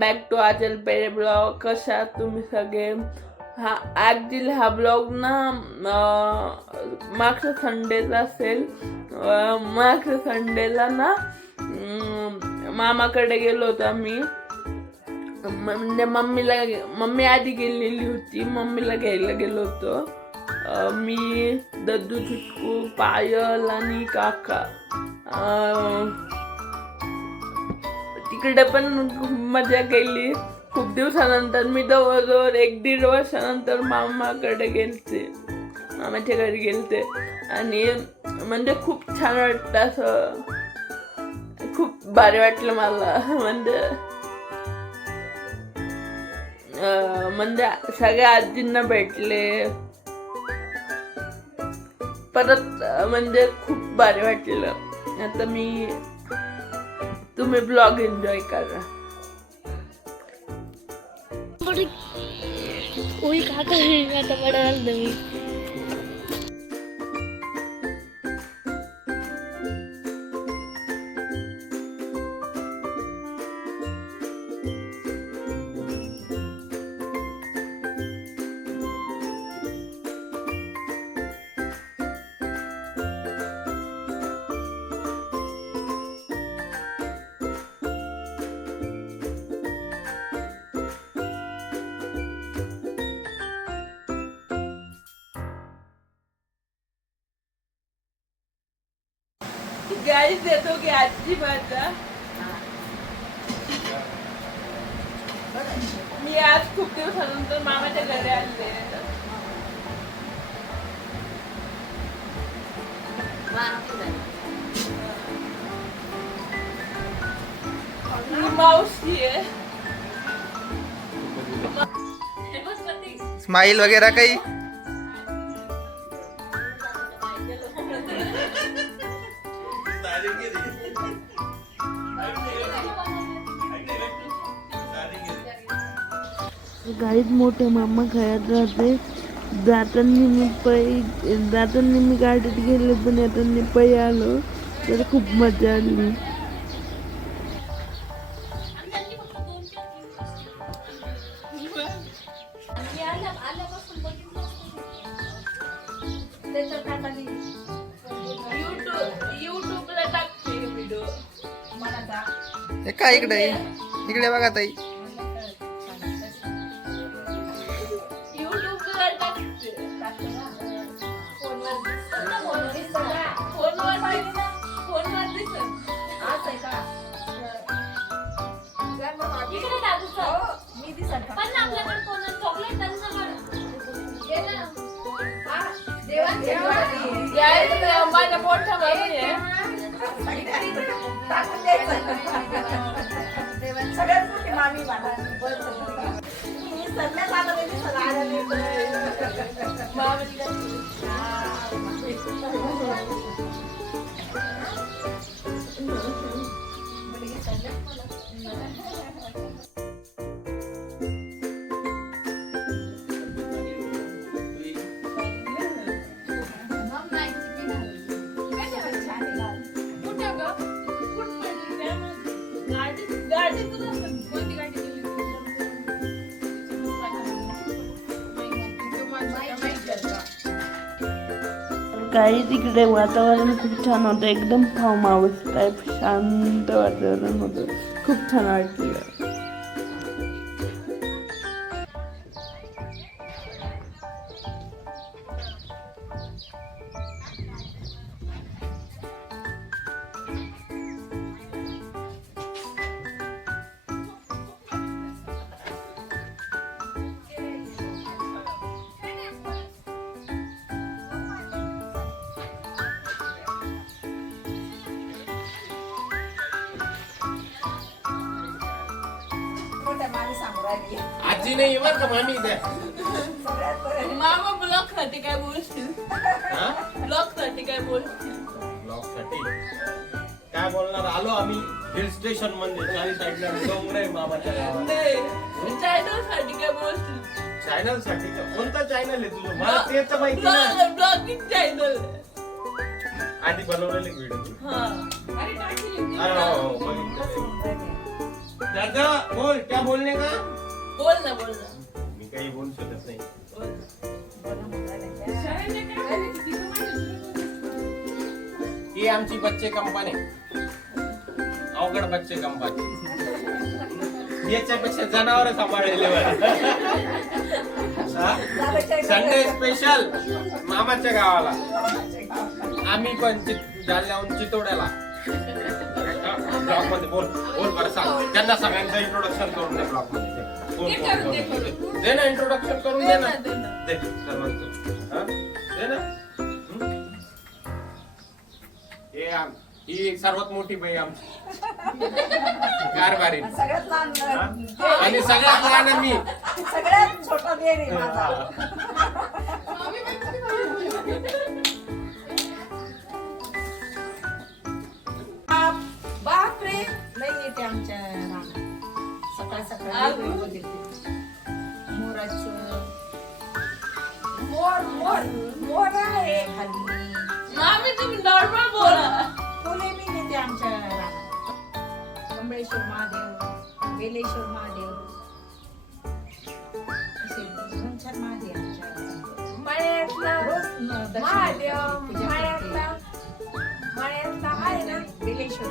Back to आचल पेरे blog. कशा आहात तुम्ही सगळे? ॲक्च्युली हा ब्लॉग ना मागच्या संडेचा असेल. मागच्या संडेला ना मामाकडे गेलो होतो आम्ही. म्हणजे मम्मी आधी गेलेली होती, मम्मीला घ्यायला गेलो होतो. मी, दद्दू, चिटकू, पायल आणि काका. तिकडे पण खूप मजा केली. खूप दिवसानंतर मी जवळजवळ 1-1.5 वर्षानंतर मामाच्या घरी गेलते आणि म्हणजे खूप छान वाटतं. असं खूप भारी वाटलं मला. म्हणजे सगळ्या आजींना भेटले परत. म्हणजे खूप भारी वाटलं. आता तुम्ही ब्लॉग एन्जॉय करा. आता बडा मी गाईस येतो की आजी माझा. मी आज खूप दिवसानंतर मामाच्या घरी आले. मावशी आहे. स्माइल वगैरह काही गाडीत मोठे मामा खेळत राहते. जाताना मी गाडीत गेले पण येताना पै आलो तर खूप मजा आली. युट्यूबला टाकते व्हिडिओ. हे काय इकडे बघा ताई. युट्यूबला टाकते. फोनवर दिसत. माझ्या मोठ्या मामी आहे. सगळ्यात मोठी मामी काही तिकडे वातावरण खूप छान होतं. एकदम फार्म हाऊस टाईप शांत वातावरण होतं. खूप छान वाटलं. आजी नाही बरं का मामी द्या. मामा ब्लॉग साठी काय बोलशील? ब्लॉग साठी काय बोलशील? ब्लॉग साठी काय बोलणार? आलो आम्ही हिल स्टेशन मध्ये. चारी साईडला डोंगर आहे मामाच्या गावात. चॅनल साठी काय बोलशील? चॅनल साठी कोणता चॅनल आहे तुझं? मला ते तर माहिती ना. ब्लॉगिंग चॅनल आधी बनवलेले व्हिडिओ. हा. हो बघितलं. दादा बोल क्या बोलणे का बोल ना मी काही बोलू शकत नाही ही आमची बच्चे कंपनी अवघड बच्चे कंपनी याच्यापेक्षा जनावर सांभाळलेले संडे स्पेशल मामाच्या गावाला आम्ही पण जालन्याहून चितोड्याला ब्लॉग मध्ये बोल बोल बरं सांग त्यांना सगळ्यांचं इंट्रोडक्शन करून दे ब्लॉग मध्ये दे ना इंट्रोडक्शन करून दे ना दे सर्वांचं दे ना ही सर्वात मोठी बाई आमची कारभारी सगळ्यात लहान आणि सगळ्यात लहान मी सगळ्यात छोटा देर आहे माझा. बापरे लई येते आमच्या रानात. सकाळ सकाळी मोराचं मोर आहे खाली मामी तुम्ही नॉर्मल बोला फुले मी नेते आमच्या रानात. कमळेश्वर महादेव बेलेश्वर महादेव असे 2-4 महादेव आमच्या रानात. मळ्यातला रोज दर्शन महादेव पूजा करते. मळ्यातला आहे ना बेलेश्वर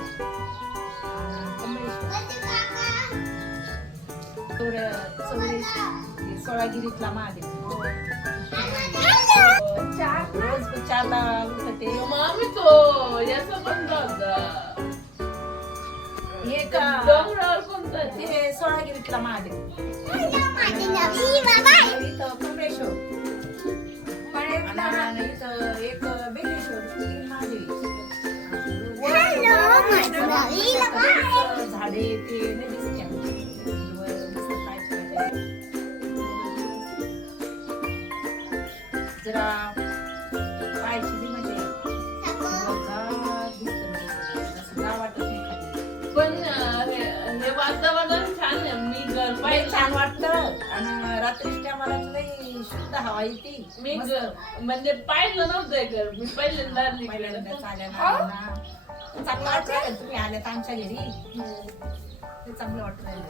कमळेश्वर सोळागिरीतला महादेव रोज 4ला उठते. मामी तो याचा पण होता हे का डोंगरावर कोणता ते सोळागिरीतला महादेव इथं कमळेश्वर आणि इथं एक बेलेश्वर 3 महादेव झाडे ते नाही दिसते आमची. मस्त पाय ठेवायचे. जरा पायाची बी म्हणजे गाव वाटत नाही खाली. पण हे वातावरण छान आहे मी घर लई पाहिजे छान वाटतं आणि रात्रीच्या मला लई शुद्ध हवा येते. मी मस्त. म्हणजे पाहिलं नव्हतं घर मी पहिल्यांदा पहिल्यांदा चालल्या ना. चांगलं वाटत राहिलं तुम्ही आल्यात आमच्या घरी ते चांगलं वाटत राहिलं.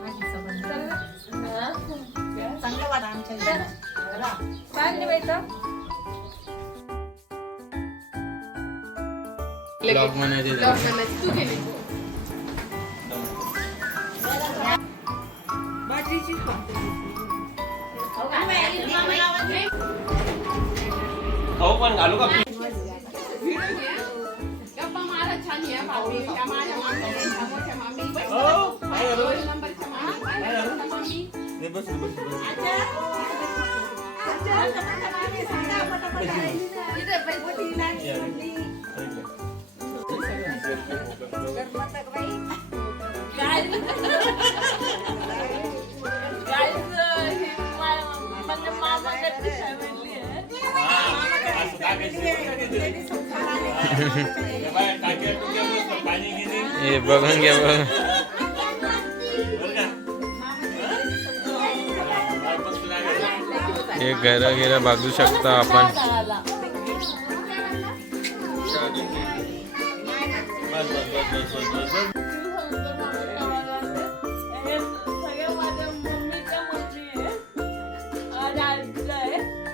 माझी संबंध चांगलं वाटत आमच्या घरी चांगली वाटत. ब्लॉग मध्ये हो पण घालू का हे बघून घ्या बघ हे घर बघू शकता आपण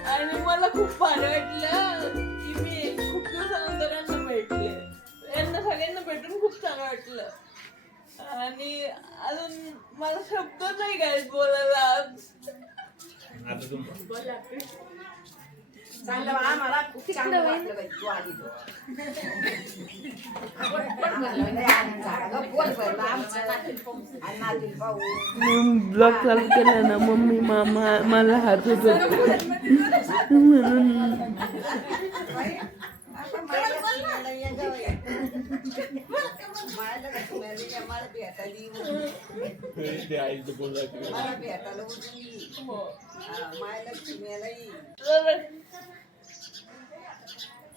आणि मला खूप भारी वाटलं की मी खूप दिवसानंतर यांना भेटले यांना सगळ्यांना भेटून खूप छान वाटलं आणि अजून मला शब्द नाही काय बोलायला चांगलं आम्हाला खूप चांगलं वाटलं बाई तू आली ब्लॉग चालू केला ना मम्मी मामा मला हसत होते म्हणून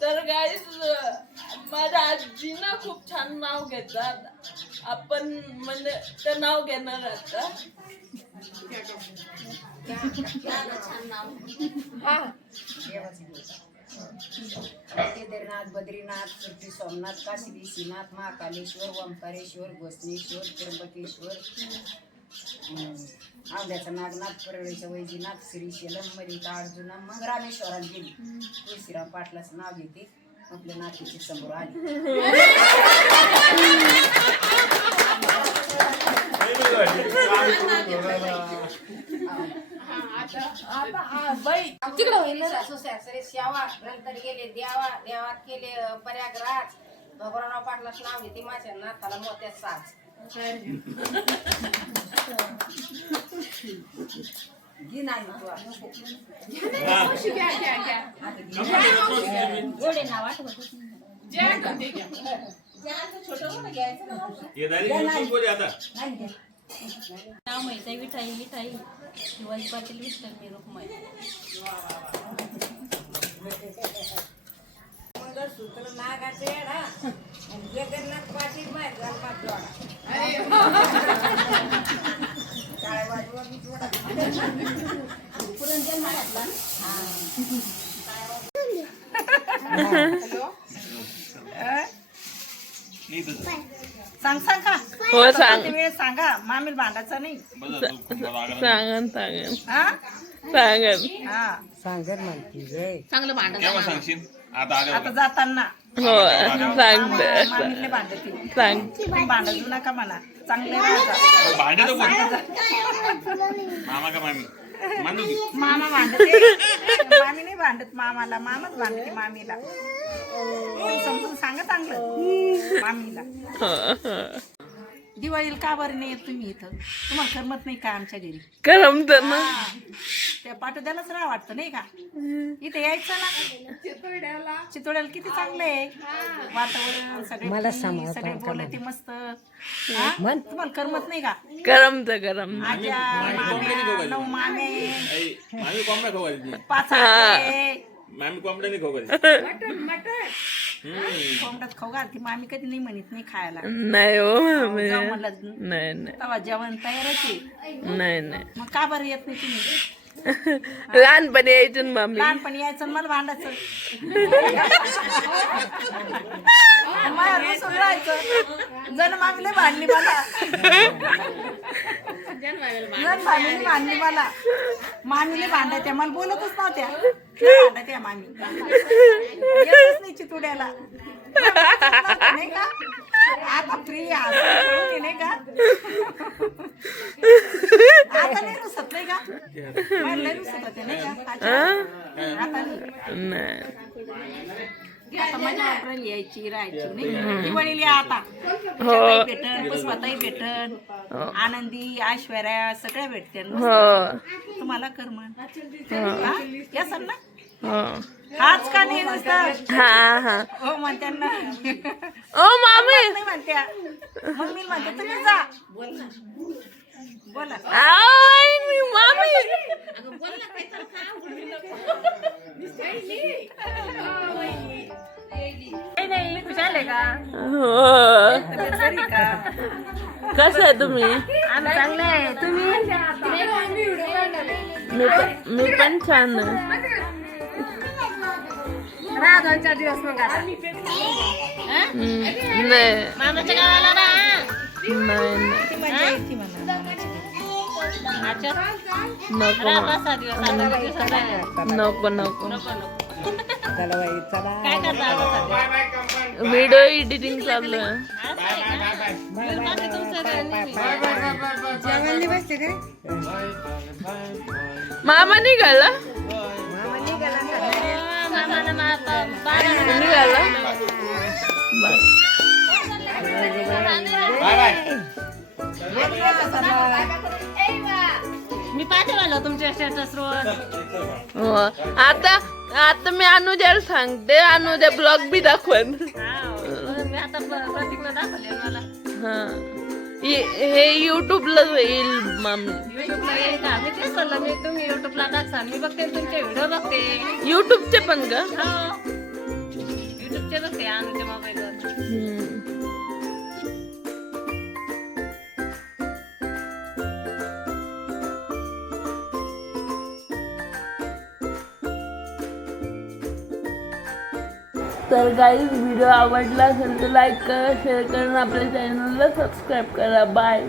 तर गाईज माझ्या आजीना खूप छान नाव घेतात आपण म्हणजे ते नाव घेणार आता केदारनाथ, बद्रीनाथ, श्री सोमनाथ, काशी विश्वनाथ, महाकालेश्वर, ओंकारेश्वर, घोषणेश्वर, त्र्यंबकेश्वर, आवड्याचा नागनाथ, परळीचा वैजनाथ, श्रीशैलम, मल्लिकार्जुना, मग रामेश्वरात गेली. तुळशीराम पाटलाचं नाव घेते. आपल्या नातीच्या समोर आली. तिकडे होईल सासू सासरे शेवा, नंतर गेले देवात केले प्रयागराज. भगवानराव पाटलाचं नाव घेते. माझ्या नाथाला मोत्यात साज. घे नाही एवढे नाव आठवत नाव माहिती विठाई विठाई शिवाजी पाटील विठ्ठल निरुपमाई. मंगळसूत्र नागाचे येडा जगन्नाथ पाटील माहिती सांग सांग का हो सांग. वेळ सांगा. मामीला भांडायचं नाही. सांगन सांगन हा सांगन. हा चांगलं भांडण आता जाताना हो सांगते मामीला भांडते. सांग. भांडू नका म्हणा. चांगले राहतात. मामा भांडते. मामी नाही भांडत मामाला. मामाच भांडते मामीला. समजून सांगा चांगलं मामीला. दिवाळीला का बरं नाही येत तुम्ही इथं? तुम्हाला करमत नाही का आमच्या घरी? करमत ना. त्या पाटोद्यालाच राहा वाटतं नाही का? इथे यायचं ना. चितोड्याला किती चांगलं आहे वातावरण. सगळे बोलते मस्त. तुम्हाला करमत नाही का? करमत करम. आज्या माम्या 9 मामे 5 आते. कोंबड्यात खाऊ घालते मामी. कधी नाही म्हणत नाही खायला. नाही हो मम्मी. जाऊ म्हणलं नाही नाही तेव्हा जेवण तयारच आहे. नाही नाही. मग का बरं येत नाही तुम्ही? लहानपणी यायचं ना मम्मी. लहानपणी यायचं आणि मला भांडायचं. माझ्यावर बसून राहायचं. जण मामीला भांडली मला. जण भांडली भांडली मला. मामीला भांडायच्या. मला बोलतच नव्हत्या. भांडायच्या मामी. येतच नाही चितुड्याला. नाही का? आता फ्री नाही का? आता नाही रुसत नाही का? नाही रुसत होते नाही का? आता नाही. आता माझ्या वापरायला यायची राहायची नाही. दिवाळीला आता भेटन, पुष्पाताई भेटन, आनंदी, ऐश्वर्या सगळ्या भेटते. तुम्हाला करमन या सर ना. हाच का नाही नुसतं हा हा. हो म्हणत्या ना. ओ मामी. नाही म्हणत्या. मम्मी म्हणते तुम्ही जा. बोला. मामी. नाही खुशाल आहे का? हो. बरी का? कसं आहे तुम्ही? आम्ही चांगले आहे. तुम्ही? मी पण छान आहे. राहा 2-4 दिवस मग आता. नाही मामाच्या गावाला ना. नाही ती मजा येते मला. नको 5 दिवस आता दिवसात राहिले. नको नको. काय करता आता सध्या? व्हिडिओ एडिटिंग चालू आहे. मामा निघाला. निघाला. मी पाहते मला तुमच्या स्टेटस रोज. हो आता आता मी अनुजाला सांगते. अनुजा ब्लॉग बी दाखवन. मी आता प्रतीकला दाखवले मला. हा हे युट्यूबला येईल मामी. युट्यूबला येईल का? मी तेच म्हणलं मी तुम्ही युट्यूबला टाकसान. मी बघते तुमचे व्हिडिओ बघते. युट्यूबचे पण का? हो युट्यूबचे बघते अनुच्या मोबाईलवर. तर गाईज व्हिडिओ आवडला असेल तर लाईक करा, शेअर करा, आपल्या चॅनलला सबस्क्राईब करा. बाय.